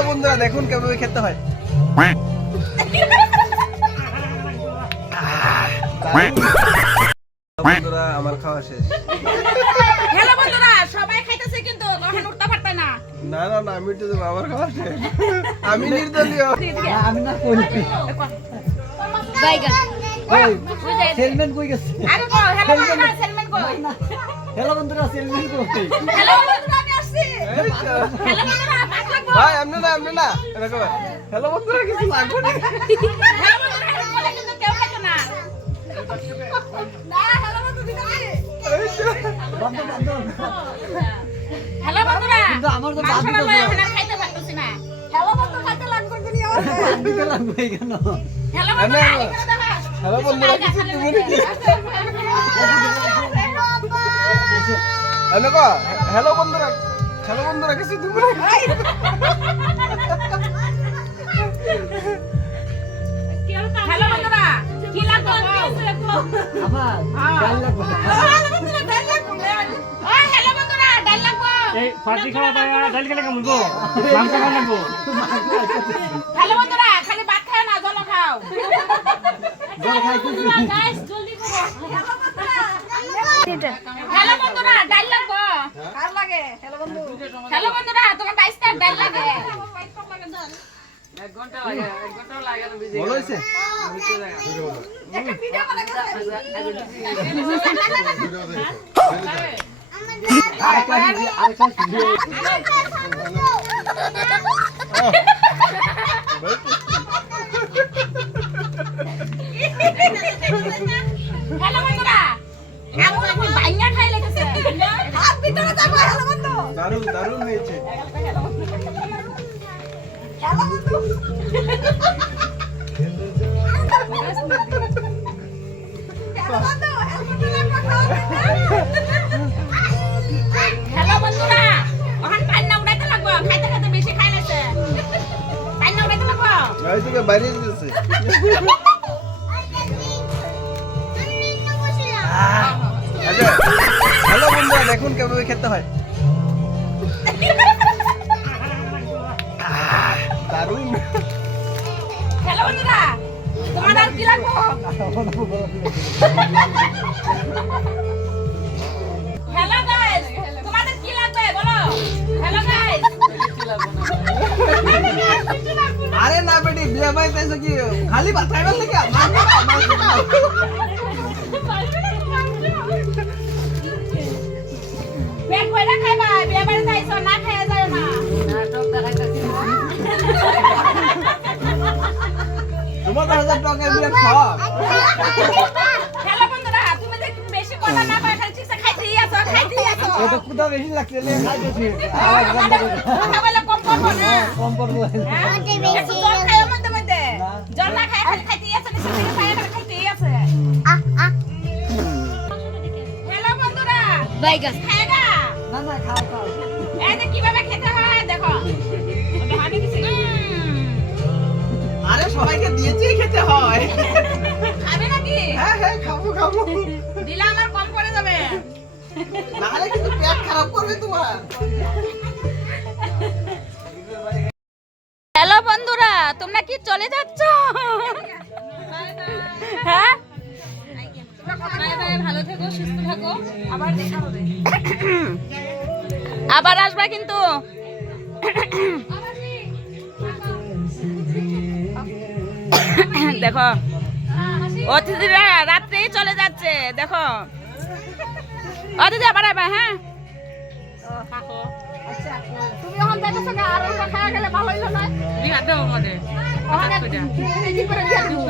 Hello বন্ধুরা, দেখুন কিভাবে খেতে হয়। বন্ধুরা, আমার খাওয়া শেষ। হ্যালো বন্ধুরা, সবাই খাইতেছে কিন্তু এখন উঠতে পারতে না। না না না, আমি তো আমার খাওয়া শেষ। আমি নির্দলীয়। আমি না কই বাইগান কই সেলম্যান কই গেছে আরে কো হ্যালো বন্ধুরা, সেলম্যান কই? হ্যালো বন্ধুরা সেলম্যান কই হ্যালো বন্ধুরা, আমি আসছি। এই তো। হ্যালো বন্ধুরা, পাক লাগবো। ভাই এমনি না এরকম হ্যালো বন্ধুরা, কিছু লাগবে না। হ্যালো বন্ধুরা, হেল্প করলে কিন্তু কেউ খাইতো না। না, হ্যালো বন্ধু দিদি। এই তো। বন্ধ বন্ধ হ্যালো বন্ধুরা, কিন্তু আমার তো মাংস বাদ না দিতে লয়ে হবে। এখন আর খাইতে পারতেছি না। হ্যালো বন্ধু, খাইতে লাগবে কিন্তু আমার। দিতে লাগবে কেন হ্যালো বন্ধুরা, হ্যালো। এখানে দেখা। হ্যালো বন্ধুরা, কিছু তুমি নাকি? আমি কো হ্যালো বন্ধুরা, কিছু তুমি নাকি? হ্যালো বন্ধুরা, কি লাগবে? আমার ডাল লাগবে হ্যালো বন্ধুরা, ডাল লাগবে। ওই হ্যালো বন্ধুরা, ডাল লাগবে। এই ফাটি খাওয়া দাওয়া ডাল খেলে কেমন গো মাংস খাওয়া লাগবো হ্যালো বন্ধুরা, খালি ভাত খাও না, জল খাও। জল খাইতেছি গাইস, জলদি করো। হ্যালো বন্ধুরা, ডাল লাগবে। কার লাগে? হ্যালো বন্ধু। হ্যালো বন্ধুরা, তোমার বাইসটা ডাল লাগে। ভালো হয়েছে? একটা ভিডিও করে গেছে। আরেকটা ভিডিও হ্যালো বন্ধুরা, আঙুল এখন বাইঙ্গা খাই লেগেছে। হাত ভিতরে যাবো। হ্যালো বন্ধু। দারুণ হয়েছে। হ্যালো বন্ধু। হ্যালো বন্ধু, হ্যালো বন্ধুরা, ওখান পান্না উড়াইতে লাগবো। খাইতে খাইতে বেশি খাই নাছে। পান্না উড়াইতে লাগবো। এই থেকে বাইরে যেতেছে। আচ্ছা, হ্যালো বন্ধুরা, দেখুন কিভাবে খেতে হয়। দারুণ। হ্যালো বন্ধুরা, তোমার আর কি লাগবো? হ্যালো গাইস, তোমাদের কি লাগবে বলো? Hello guys. আরে না বেটি, বিয়ে ভাই তাইছো কি খালি ভাত খাইবার লাগে? পেট ভরে খাইবা, বিয়ে বাড়ি যাইছো, না খাইয়া যায় না। তোমার 1000 টাকার বিয়ে সব। হ্যালো বন্ধুরা, তুমি যে বেশি কথা না কয় খালি ঠিকছে খাইতেই আছো। এটা কুদা বেশি লাগছে লে খাইতেছি কথা বলে কম করবো না। কম পড়বো হ্যাঁ? একটু জল খাইও মধ্যে মধ্যে। জল না খায় খালি খাইতেই আছে, নিচে থেকে খায় খালি খাইতেই আছে। হ্যালো বন্ধুরা, খায়গা? না না খাও খাও এই যে কিভাবে খেতে হয় দেখো। আরে সবাইকে দিয়েছেই খেতে হয়। খাবে নাকি? হ্যাঁ খাবো। দিলে আমার কম পড়ে যাবে। নাহলে কিন্তু পেট খারাপ করবে তোমার। হ্যালো বন্ধুরা, তোমরা কি চলে যাচ্ছ? হ্যাঁ, ভালো থেকো, সুস্থ থাকো, আবার দেখা হবে। আবার আসবা কিন্তু। দেখো, অতিথিরা রাত্রেই চলে যাচ্ছে। দেখো, অতিথি আবার আবার। হ্যাঁ, তুমি এখন যাইতেছো না, আর ওটা খাওয়া গেলে ভালো হইলো না। বিয়া দাও আমাদের ওখানে এই যে করে দিয়া দিবো।